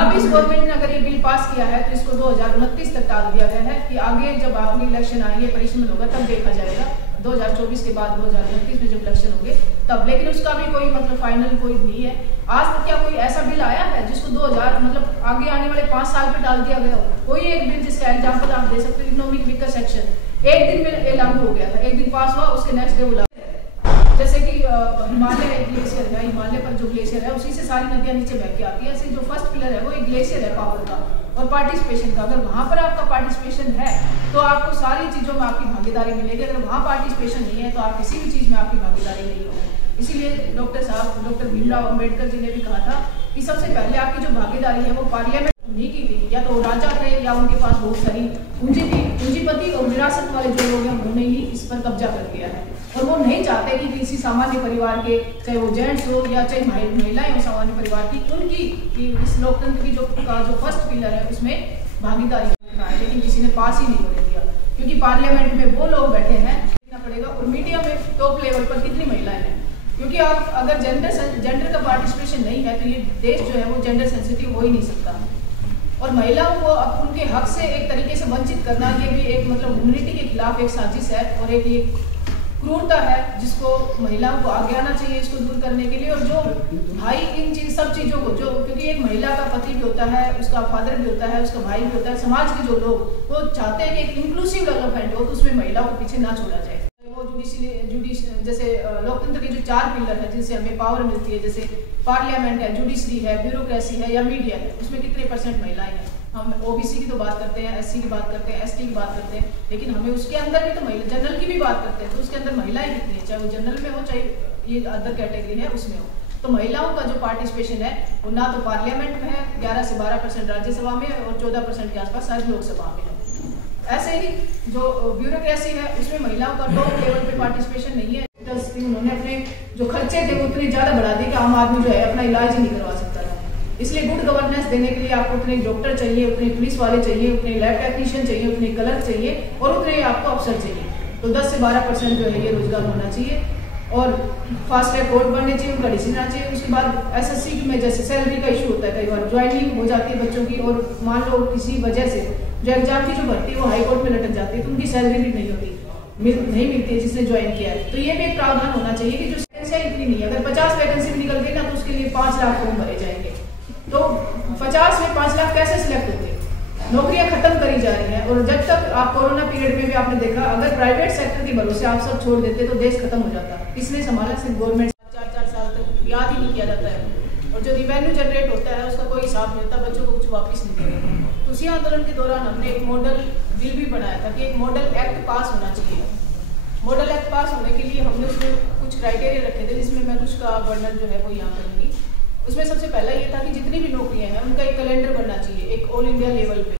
अब इस गवर्नमेंट ने अगर ये बिल पास किया है तो इसको 2029 तक टाल दिया गया है कि आगे जब आगे इलेक्शन आएंगे, परिश्रम होगा, तब देखा जाएगा 2024 के बाद 2029 में जब इलेक्शन होंगे तब। लेकिन उसका भी कोई मतलब फाइनल कोई नहीं है। आज तक क्या कोई ऐसा बिल आया है जिसको 2000 मतलब आगे आने वाले 5 साल पे डाल दिया गया हो? कोई एक बिल जिसका एग्जाम्पल आप दे सकते हो? इकोनॉमिक वीकर सेक्शन एक दिन में ये लागू हो गया था, एक दिन पास हुआ, उसके नेक्स्ट डे वो जैसे कि हिमालय ग्लेशियर है, हिमालय पर जो ग्लेशियर है उसी से सारी नदियां नीचे बह के आती है। ऐसे जो फर्स्ट पिलर है वो एक ग्लेशियर है पावर का और पार्टिसिपेशन का। अगर वहां पर आपका पार्टिसिपेशन है तो आपको सारी चीजों में आपकी भागीदारी मिलेगी। अगर वहां पार्टिसिपेशन नहीं है तो आप किसी भी चीज में आपकी भागीदारी नहीं होगी। इसीलिए डॉक्टर भीमराव अम्बेडकर जी ने भी कहा था कि सबसे पहले आपकी जो भागीदारी है वो पार्लियामेंट नहीं की थी, या तो राजा थे या उनके पास बहुत सारी पूंजी थी, पूंजीपति और विरासत वाले जो लोग हैं उन्होंने ही इस पर कब्जा कर लिया है। और वो नहीं चाहते कि किसी सामान्य परिवार के, चाहे वो जेंट्स हो या चाहे महिलाएं हो, सामान्य परिवार की, उनकी इस लोकतंत्र की जो फर्स्ट पिलर है उसमें भागीदारी है। लेकिन किसी ने पास ही नहीं होने दिया, क्योंकि पार्लियामेंट में वो लोग बैठे हैं पड़ेगा। और मीडिया में टॉप लेवल पर कितनी महिलाएं हैं, क्योंकि आप अगर जेंडर का पार्टिसिपेशन नहीं है तो ये देश जो है वो जेंडर सेंसिटिव हो ही नहीं सकता। और महिलाओं को अब उनके हक से एक तरीके से वंचित करना, ये भी एक मतलब ह्यूमैनिटी के खिलाफ एक साजिश है और एक ये क्रूरता है जिसको महिलाओं को आगे आना चाहिए इसको दूर करने के लिए। और जो भाई इन सब चीज़ों को जो, क्योंकि एक महिला का पति भी होता है, उसका फादर भी होता है, उसका भाई भी होता है, समाज के जो लोग वो चाहते हैं कि एक इंक्लूसिव डेवलपमेंट हो, तो उसमें महिलाओं को पीछे ना छोड़ा जाए। वो जुडिशरी जैसे लोकतंत्र के जो 4 पिलर है जिनसे हमें पावर मिलती है, जैसे पार्लियामेंट है, जुडिशरी है, ब्यूरोक्रेसी है या मीडिया है, उसमें कितने % महिलाएं हैं? हम ओबीसी की तो बात करते हैं, एससी की बात करते हैं, एसटी की बात करते हैं, लेकिन हमें उसके अंदर भी तो महिला, जनरल की भी बात करते हैं तो उसके अंदर महिलाएं कितनी है, चाहे वो जनरल में हो चाहे ये अदर कैटेगरी है उसमें हो। तो महिलाओं का जो पार्टिसिपेशन है वो ना तो पार्लियामेंट में है, 11 से 12% राज्यसभा में और 14% के आसपास शायद लोकसभा में है। ऐसे ही जो ब्यूरोक्रेसी है उसमें महिलाओं का टॉप लेवल पे पार्टिसिपेशन नहीं है। उन्होंने अपने जो खर्चे थे वो इतने ज्यादा बढ़ा दिए कि आम आदमी जो है अपना इलाज ही नहीं करवा सकता था। इसलिए गुड गवर्नेंस देने के लिए आपको उतने डॉक्टर चाहिए, उतने पुलिस वाले चाहिए, उतने लैब टेक्नीशियन चाहिए, उतने क्लर्क चाहिए और उतने आपको अफसर चाहिए। तो 10 से 12% जो है ये रोजगार होना चाहिए और फास्ट ट्रैक कोर्ट बनने चाहिए, उनका डिसीजन आना चाहिए। उसके बाद एसएससी में जैसे सैलरी का इशू होता है, कई बार ज्वाइनिंग हो जाती है बच्चों की और मान लो किसी वजह से जो एग्जाम की जो भर्ती वो हाई कोर्ट में लटक जाती है तो उनकी सैलरी भी नहीं होती, नहीं मिलती है जिसने ज्वाइन किया है। तो ये भी एक प्रावधान होना चाहिए कि जो वैकेंसियां इतनी नहीं है, अगर 50 वैकेंसी भी निकल गई ना तो उसके लिए 5 लाख फॉर्म भरे जाएंगे। तो 50 में 5 लाख कैसे सिलेक्ट होंगे? नौकरियां खत्म करी जा रही हैं। और जब तक आप कोरोना पीरियड में भी आपने देखा, अगर प्राइवेट सेक्टर के भरोसे आप सब छोड़ देते तो देश खत्म हो जाता। किसने संभाला? सिर्फ गवर्नमेंट। 4-4 साल तक याद ही नहीं किया जाता है और जो रिवेन्यू जनरेट होता है उसका कोई हिसाब नहीं होता, बच्चों को कुछ वापस नहीं देते। तो उसी आंदोलन के दौरान हमने एक मॉडल बिल भी बनाया था कि एक मॉडल एक्ट पास होना चाहिए। मॉडल एक्ट पास होने के लिए हमने उसमें कुछ क्राइटेरिया रखे थे, जिसमें मैं कुछ का वर्णन जो है वो यहाँ करूँगी। उसमें सबसे पहला ये था कि जितनी भी नौकरियां हैं उनका एक कैलेंडर बनना चाहिए, एक ऑल इंडिया लेवल पे।